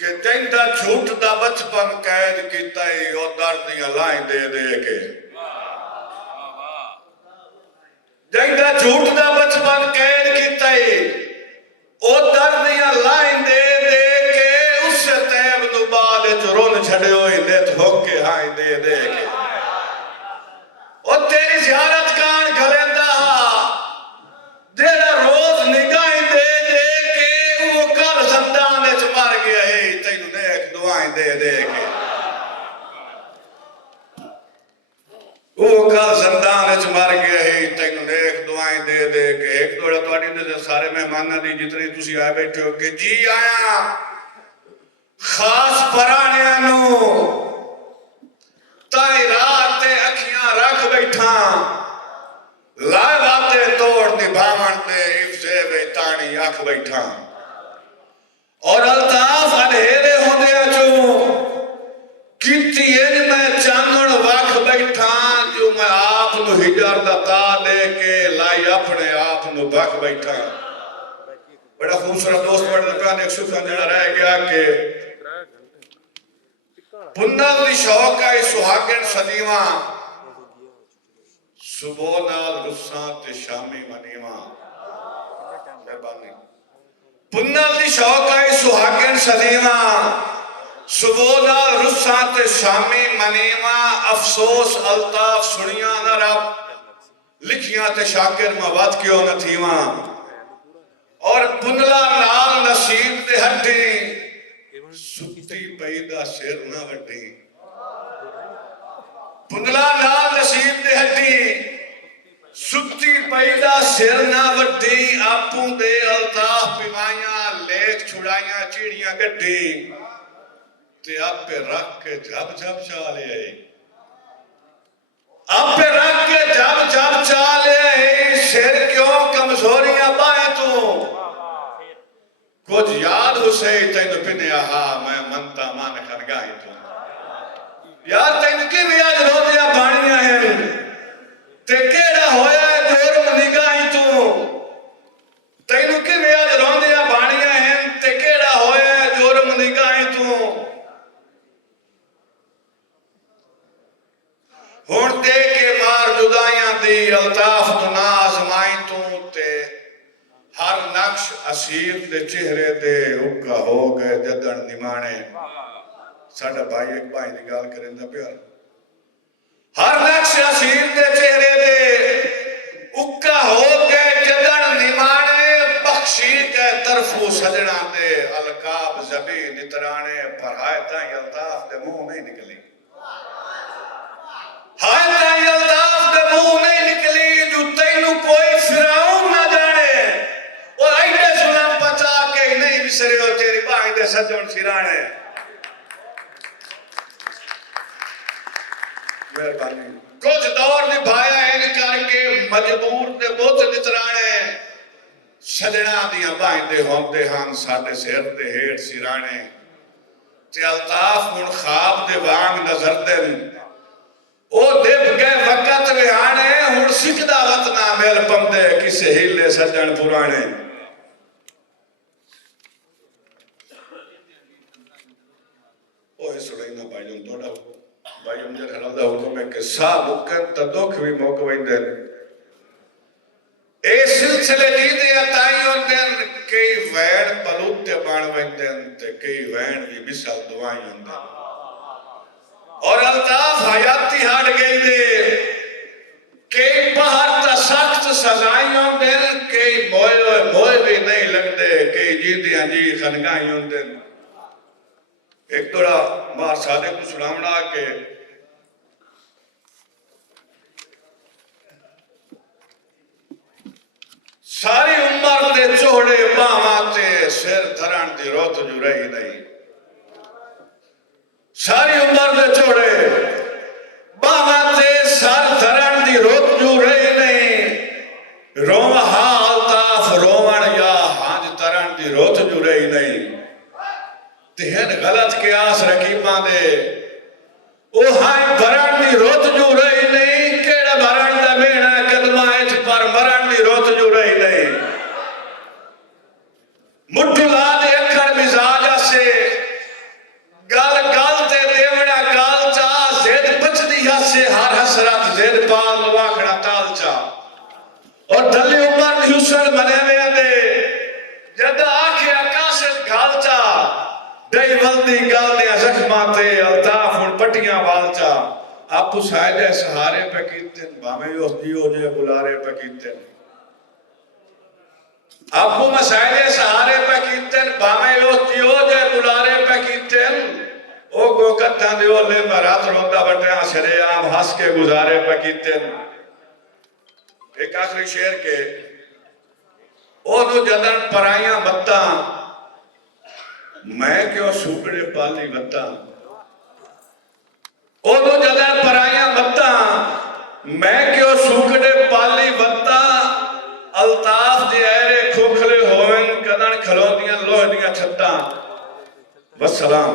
कि जिंदा झूठ दा बचपन कैद किता ओ दर्द दियां लाएं दे दे के जिंदा झूठ दा बचपन कैद किता ओ दर्द दियां लाएं दे दे के उस तैब नु बाद च रोन छड़ियो नित होके हाय दे दे के ओ तेरी ज़ियारत कान गलेंदा तेरा रोज निगाहें दे दे के वो कल ज़ंदान च मर गया है तैनू नेक दुआएं दे दे के वो कल ज़ंदान च मर गया है तैनू नेक दुआएं दे दे के एक दो तुहाडी ते सारे मेहमानां दी जितने तुसी आए बैठे हो कि जी आया खास पराणियां नू ताई रात ते अखियां रख बैठा लाए वादे तोड़ निभावन दे इफ्जे बेतानी आख बैठा और अल्ताफ अधेरे होंदे चो किती मैं चानण वख बैठा जो मैं आप नु हिजर दा ता दे के लाई अपने आप नु वख बैठा। बड़ा खूबसूरत दोस्त पढ़ने पे एक सुखा जड़ा रह गया कि पुन्नल दी शौक है सुहागन सदीवा सुबह नाल रुस्सा ते शामी मनीवा मेहरबानी पुन्नल दी शौक है सुहागन सदीवा सुबह नाल रुस्सा ते शामी मनीवा अफसोस अल्ताफ सुनिया ना रब लिखिया ते शाकिर मवाद क्यों न थीवा और पुनला नाल नसीब दे हड्डी सुती पई दा सिर ना वड्डी पुनला नाल नसीब दे हड्डी सुती पई दा सिर ना वड्डी आपू दे अल्ताफ पिवाइयां लेख छुड़ाइयां चिड़ियां गड्डी ते आपे रख के जब जब चाले आपे रख के जब जब चाले सिर क्यों कमजोरियां बाएं तू कुछ याद हुसैन तेन पिने हा मैं मनता मान खन गाई तू यार तेन कि याद रोदियां बाणियां हैं ते केड़ा होया जोर निगाही तू तेन कि याद रोदियां बाणियां हैं ते केड़ा होया जोर निगाही तू हुण दे के मार जुदाइयां दी अल्ताफ तू ना आजमाई तू ते हर नक्श असीर दे चेहरे दे उक्का हो गए जदन निमाने साडा भाई एक भाई दी गल करेंदा प्यार हर नक्श असीर दे चेहरे दे उक्का हो गए जदन निमाने बख्शी के तरफू सजना दे अलकाब जबी नितराने पर हाय ताई अल्ताफ दे मुंह नहीं निकली हाय ताई अल्ताफ दे मुंह नहीं निकली जो तैनू कोई फिराउन ना जाने और ऐडे सुलम पचा के नहीं विसरे हो तेरी भाई दे सजन सिराने मेहरबानी कुछ दौर निभाया इन करके मजबूर ते बुत नितराने सजना दियां भाई दे होंदे हन साडे सिर दे हेठ सिराने ते अल्ताफ हुण ख्वाब दे वांग नजर देन ओ दिप गए वक़्त विहाने हुण सिकदा वतना मेल पंदे किसे हिले सजन पुराने ओए सुनैना भाईयों तोड़ा भाईयों जे हलादा हुकम है कि सा मुकन त दुख भी मुक वेंदे ए सिलसिले दी दे अताइयों दिन कई वैण पलूते बण वेंदे ते कई वैण भी मिसाल दुआई हुंदे और अल्ताफ हयाती हट गई दे कई पहाड़ ता सख्त सजाइयों दिन कई मोए भी नहीं लगते कई जीदियां जी खनगाई होंदे एक थोड़ा मार सादे को सुनावना के सारी उम्र दे चोड़े बावा ते सिर धरण दी रोत जो रही नहीं सारी उम्र दे चोड़े बावा ते सर धरण दी रोत जो रही नहीं रोव हा अल्ताफ रोवण या हांज तरन दी रोत जो रही नहीं तेहन गलत कियास रकीबा दे ओ हाय भरण दी रोत जो रही नहीं केड़ा भरण दा बेड़ा कदमा इच पर मरण दी रोत जो रही नहीं मुठला दे अखर मिजाज से दई वल्दी गल दे जख्मां ते अल्ताफ हुन पट्टियां वालचा आपू साइडे सहारे पे कीते भावे उस दियो जे बुलारे पे कीते आपू मसाइले सहारे पे कीते भावे उस दियो जे बुलारे पे कीते ओ गोकत्ता दे ओले रात रोंदा बटिया सरे आम हंस के गुजारे पे कीते एक आखिरी शेर के ओनु जदन पराइयां बत्ता मैं क्यों सूकड़े पाली बत्ता ओनु जदन पराइयां बत्ता मैं क्यों सूकड़े पाली बत्ता अल्ताफ दे ऐरे खोखले होवन कदन खलोंदियां लोह दियां छत्तां वस्सलाम।